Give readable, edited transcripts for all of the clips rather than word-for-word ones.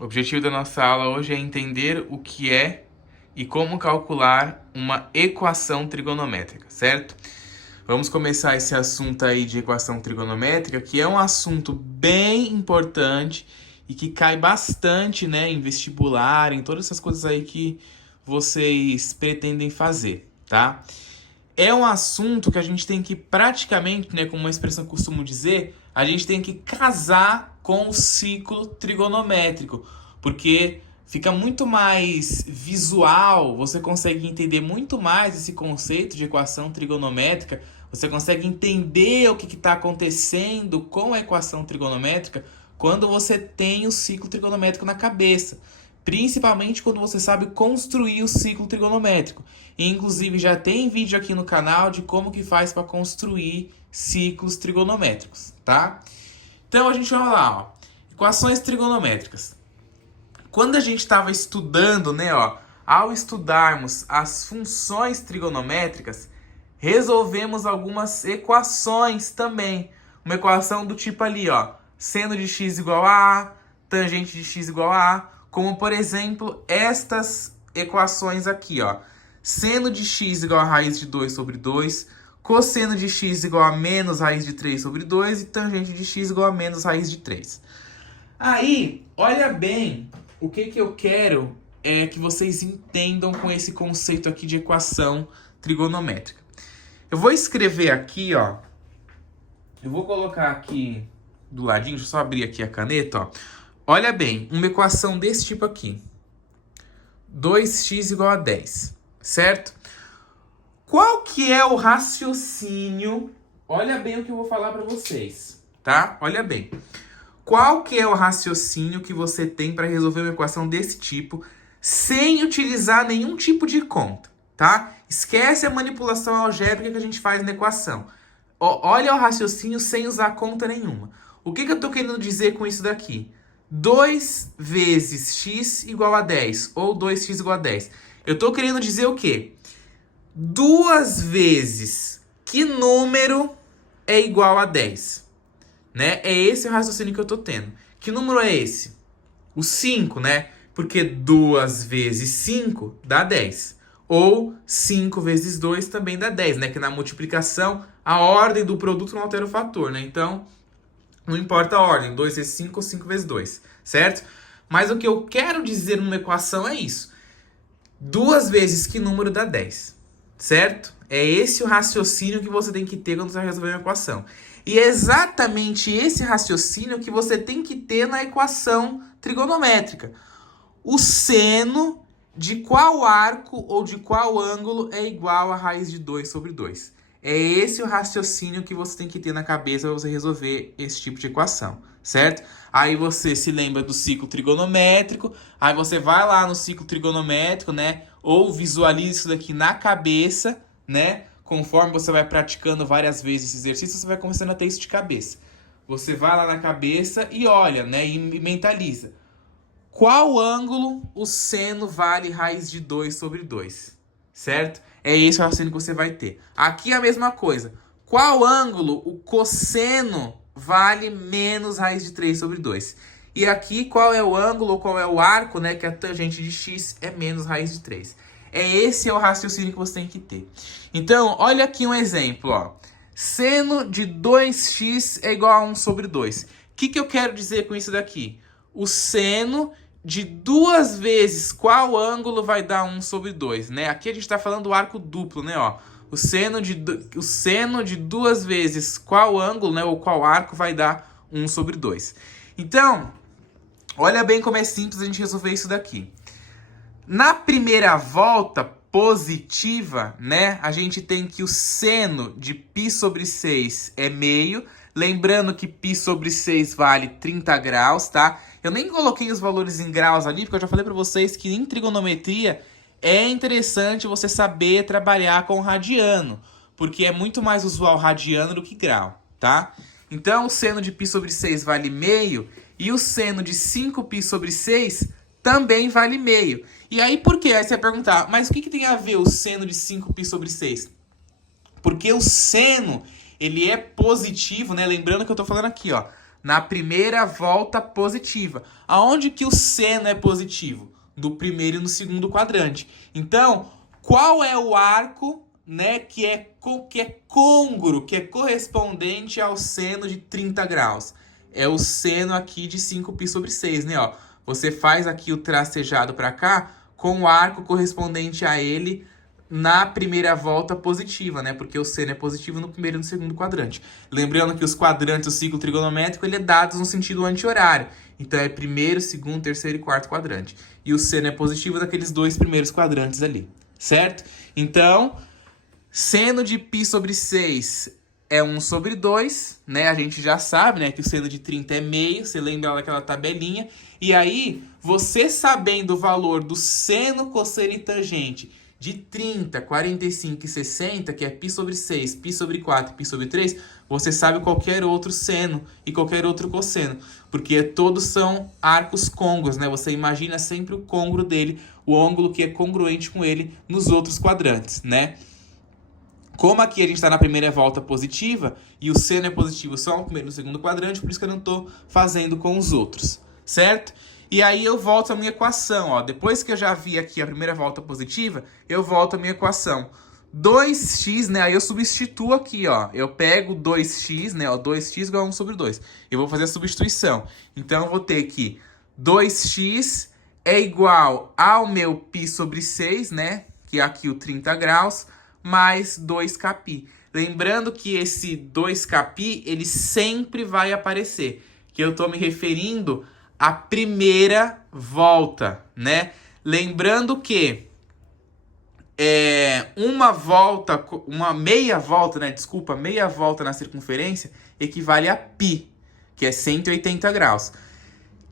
O objetivo da nossa aula hoje é entender o que é e como calcular uma equação trigonométrica, certo? Vamos começar esse assunto aí de equação trigonométrica, que é um assunto bem importante e que cai bastante, né, em vestibular, em todas essas coisas aí que vocês pretendem fazer, tá? É um assunto que a gente tem que praticamente, né, como uma expressão que eu costumo dizer, a gente tem que casar com o ciclo trigonométrico, porque fica muito mais visual, você consegue entender muito mais esse conceito de equação trigonométrica, você consegue entender o que está acontecendo com a equação trigonométrica quando você tem o ciclo trigonométrico na cabeça. Principalmente quando você sabe construir o ciclo trigonométrico. E, inclusive, já tem vídeo aqui no canal de como que faz para construir ciclos trigonométricos, tá? Então, a gente vai lá, ó. Equações trigonométricas. Quando a gente estava estudando, né, ó, ao estudarmos as funções trigonométricas, resolvemos algumas equações também. Uma equação do tipo ali, ó, seno de x igual a A, tangente de x igual a A, como, por exemplo, estas equações aqui, ó. Seno de x igual a raiz de 2 sobre 2, cosseno de x igual a menos raiz de 3 sobre 2 e tangente de x igual a menos raiz de 3. Aí, olha bem, o que eu quero é que vocês entendam com esse conceito aqui de equação trigonométrica. Eu vou escrever aqui, ó. Eu vou colocar aqui do ladinho, deixa eu só abrir aqui a caneta, ó. Olha bem, uma equação desse tipo aqui. 2x igual a 10, certo? Qual que é o raciocínio? Olha bem o que eu vou falar para vocês, tá? Olha bem. Qual que é o raciocínio que você tem para resolver uma equação desse tipo sem utilizar nenhum tipo de conta, tá? Esquece a manipulação algébrica que a gente faz na equação. Olha o raciocínio sem usar conta nenhuma. O que eu estou querendo dizer com isso daqui? 2 vezes x igual a 10, ou 2x igual a 10. Eu estou querendo dizer o quê? 2 vezes que número é igual a 10? Né? É esse o raciocínio que eu estou tendo. Que número é esse? O 5, né? Porque 2 vezes 5 dá 10. Ou 5 vezes 2 também dá 10, né? Que na multiplicação a ordem do produto não altera o fator, né? Então, não importa a ordem, 2 vezes 5 ou 5 vezes 2, certo? Mas o que eu quero dizer numa equação é isso. 2 vezes que número dá 10, certo? É esse o raciocínio que você tem que ter quando você vai resolver uma equação. E é exatamente esse raciocínio que você tem que ter na equação trigonométrica. O seno de qual arco ou de qual ângulo é igual a raiz de 2 sobre 2. É esse o raciocínio que você tem que ter na cabeça para você resolver esse tipo de equação, certo? Aí você se lembra do ciclo trigonométrico, aí você vai lá no ciclo trigonométrico, né? Ou visualiza isso daqui na cabeça, né? Conforme você vai praticando várias vezes esse exercício, você vai começando a ter isso de cabeça. Você vai lá na cabeça e olha, né? E mentaliza. Qual ângulo o seno vale raiz de 2 sobre 2? Certo? É esse o raciocínio que você vai ter. Aqui é a mesma coisa. Qual ângulo o cosseno vale menos raiz de 3 sobre 2? E aqui qual é o ângulo ou qual é o arco, né? Que a tangente de x é menos raiz de 3. Esse é o raciocínio que você tem que ter. Então, olha aqui um exemplo, ó. Seno de 2x é igual a 1 sobre 2. O que eu quero dizer com isso daqui? O seno de 2 vezes qual ângulo vai dar 1 sobre 2, né? Aqui a gente está falando do arco duplo, né? Ó, o seno de 2 vezes qual ângulo, né? Ou qual arco vai dar 1 sobre 2. Então, olha bem como é simples a gente resolver isso daqui. Na primeira volta positiva, né? A gente tem que o seno de π sobre 6 é meio. Lembrando que π sobre 6 vale 30 graus, tá? Eu nem coloquei os valores em graus ali, porque eu já falei para vocês que em trigonometria é interessante você saber trabalhar com radiano, porque é muito mais usual radiano do que grau, tá? Então, o seno de π sobre 6 vale meio e o seno de 5π sobre 6 também vale meio. E aí, por quê? Aí você vai perguntar, mas o que tem a ver o seno de 5π sobre 6? Porque o seno, ele é positivo, né? Lembrando que eu tô falando aqui, ó, na primeira volta positiva. Aonde que o seno é positivo? Do primeiro e no segundo quadrante. Então, qual é o arco, né, que é côngruo, que é correspondente ao seno de 30 graus? É o seno aqui de 5π/6, né? Ó, você faz aqui o tracejado para cá com o arco correspondente a ele na primeira volta positiva, né? Porque o seno é positivo no primeiro e no segundo quadrante. Lembrando que os quadrantes do ciclo trigonométrico, ele é dado no sentido anti-horário. Então, é primeiro, segundo, terceiro e quarto quadrante. E o seno é positivo daqueles dois primeiros quadrantes ali, certo? Então, seno de π/6 é 1/2, né? A gente já sabe, né, que o seno de 30 é meio. Você lembra daquela tabelinha? E aí, você sabendo o valor do seno, cosseno e tangente de 30, 45 e 60, que é π/6, π/4 e π/3, você sabe qualquer outro seno e qualquer outro cosseno, porque todos são arcos côngruos, né? Você imagina sempre o côngruo dele, o ângulo que é congruente com ele nos outros quadrantes, né? Como aqui a gente está na primeira volta positiva e o seno é positivo só no primeiro e no segundo quadrante, por isso que eu não estou fazendo com os outros, certo? E aí eu volto à minha equação, ó. Depois que eu já vi aqui a primeira volta positiva, eu volto à minha equação. 2x, né? Aí eu substituo aqui, ó. Eu pego 2x, né? Ó, 2x igual a 1/2. Eu vou fazer a substituição. Então eu vou ter que 2x é igual ao meu π/6, né? Que é aqui o 30 graus, mais 2κπ. Lembrando que esse 2κπ, ele sempre vai aparecer. Que eu estou me referindo à primeira volta, né? Lembrando que meia volta na circunferência equivale a π, que é 180 graus.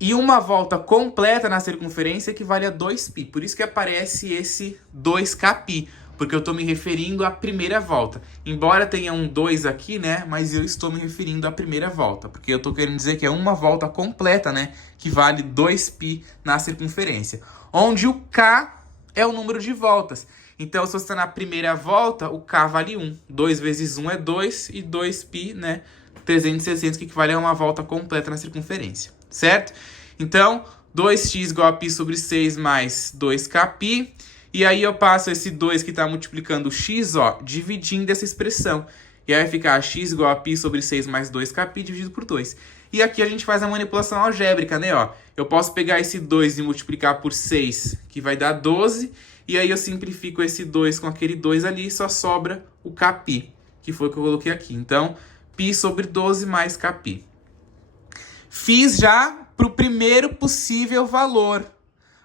E uma volta completa na circunferência equivale a 2π. Por isso que aparece esse 2κπ, porque eu estou me referindo à primeira volta. Embora tenha um 2 aqui, né? Mas eu estou me referindo à primeira volta, porque eu estou querendo dizer que é uma volta completa, né? Que vale 2π na circunferência. Onde o k é o número de voltas. Então, se você está na primeira volta, o k vale 1. 2 vezes 1 é 2 e 2π, né? 360, que equivale a uma volta completa na circunferência, certo? Então, 2x igual a π/6 mais 2kπ. E aí eu passo esse 2 que está multiplicando o x, ó, dividindo essa expressão. E aí vai ficar x igual a π/6 mais 2kπ dividido por 2. E aqui a gente faz a manipulação algébrica, né? Ó. Eu posso pegar esse 2 e multiplicar por 6, que vai dar 12. E aí eu simplifico esse 2 com aquele 2 ali e só sobra o kπ, que foi o que eu coloquei aqui. Então, π/12 mais kπ. Fiz já para o primeiro possível valor.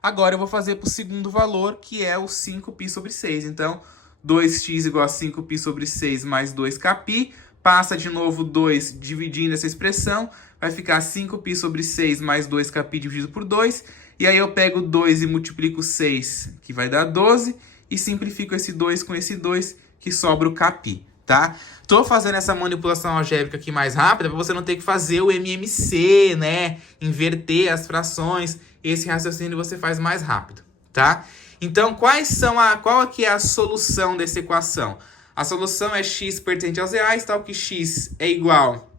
Agora eu vou fazer para o segundo valor, que é o 5π/6. Então, 2x igual a 5π/6 mais 2kπ. Passa de novo 2 dividindo essa expressão. Vai ficar 5π/6 mais 2kπ dividido por 2. E aí eu pego 2 e multiplico 6, que vai dar 12. E simplifico esse 2 com esse 2, que sobra o kπ, tá? Tô fazendo essa manipulação algébrica aqui mais rápida para você não ter que fazer o MMC, né? Inverter as frações. Esse raciocínio você faz mais rápido, tá? Então, qual aqui é a solução dessa equação? A solução é x pertence aos reais, tal que x é igual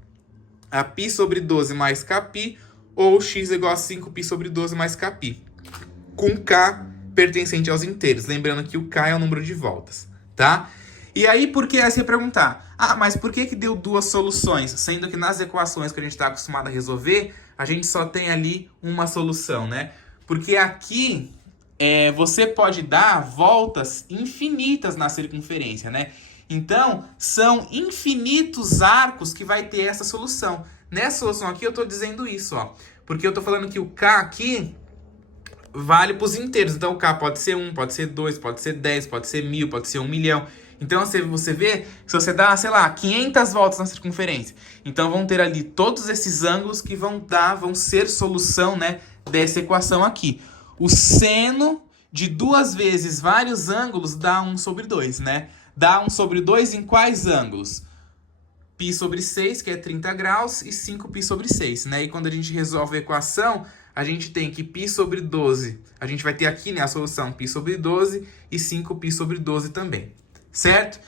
a π/12 mais kπ, ou x é igual a 5π/12 mais kπ, com k pertencente aos inteiros. Lembrando que o k é o número de voltas, tá? E aí, por que você ia perguntar? Ah, mas por que deu duas soluções? Sendo que nas equações que a gente está acostumado a resolver, a gente só tem ali uma solução, né? Porque aqui você pode dar voltas infinitas na circunferência, né? Então, são infinitos arcos que vai ter essa solução. Nessa solução aqui, eu estou dizendo isso, ó. Porque eu estou falando que o k aqui vale para os inteiros. Então, o k pode ser 1, pode ser 2, pode ser 10, pode ser 1000, pode ser 1 milhão. Então, você vê, se você dá, sei lá, 500 voltas na circunferência, então vão ter ali todos esses ângulos que vão ser solução, né, dessa equação aqui. O seno de 2 vezes vários ângulos dá 1/2, né? Dá 1/2 em quais ângulos? π/6, que é 30 graus, e 5π/6, né? E quando a gente resolve a equação, a gente tem que π/12, a gente vai ter aqui, né, a solução π/12 e 5π/12 também. Certo?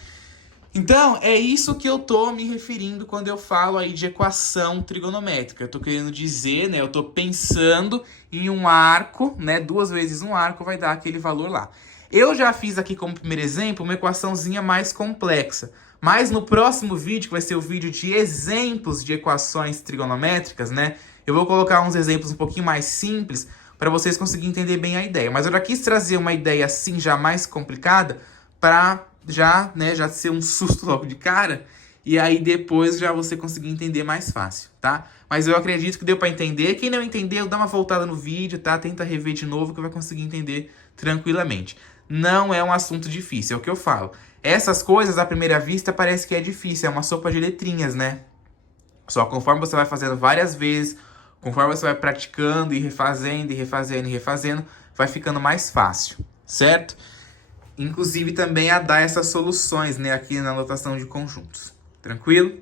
Então, é isso que eu tô me referindo quando eu falo aí de equação trigonométrica. Eu tô querendo dizer, né, eu tô pensando em um arco, né, 2 vezes um arco vai dar aquele valor lá. Eu já fiz aqui como primeiro exemplo uma equaçãozinha mais complexa, mas no próximo vídeo, que vai ser o vídeo de exemplos de equações trigonométricas, né, eu vou colocar uns exemplos um pouquinho mais simples para vocês conseguirem entender bem a ideia. Mas eu já quis trazer uma ideia assim já mais complicada para já ser um susto logo de cara, e aí depois já você conseguir entender mais fácil, tá? Mas eu acredito que deu para entender. Quem não entendeu, dá uma voltada no vídeo, tá? Tenta rever de novo que vai conseguir entender tranquilamente. Não é um assunto difícil, é o que eu falo. Essas coisas, à primeira vista, parece que é difícil, é uma sopa de letrinhas, né? Só conforme você vai fazendo várias vezes, conforme você vai praticando e refazendo, e refazendo, e refazendo, vai ficando mais fácil, certo? Inclusive também a dar essas soluções, né, aqui na anotação de conjuntos. Tranquilo?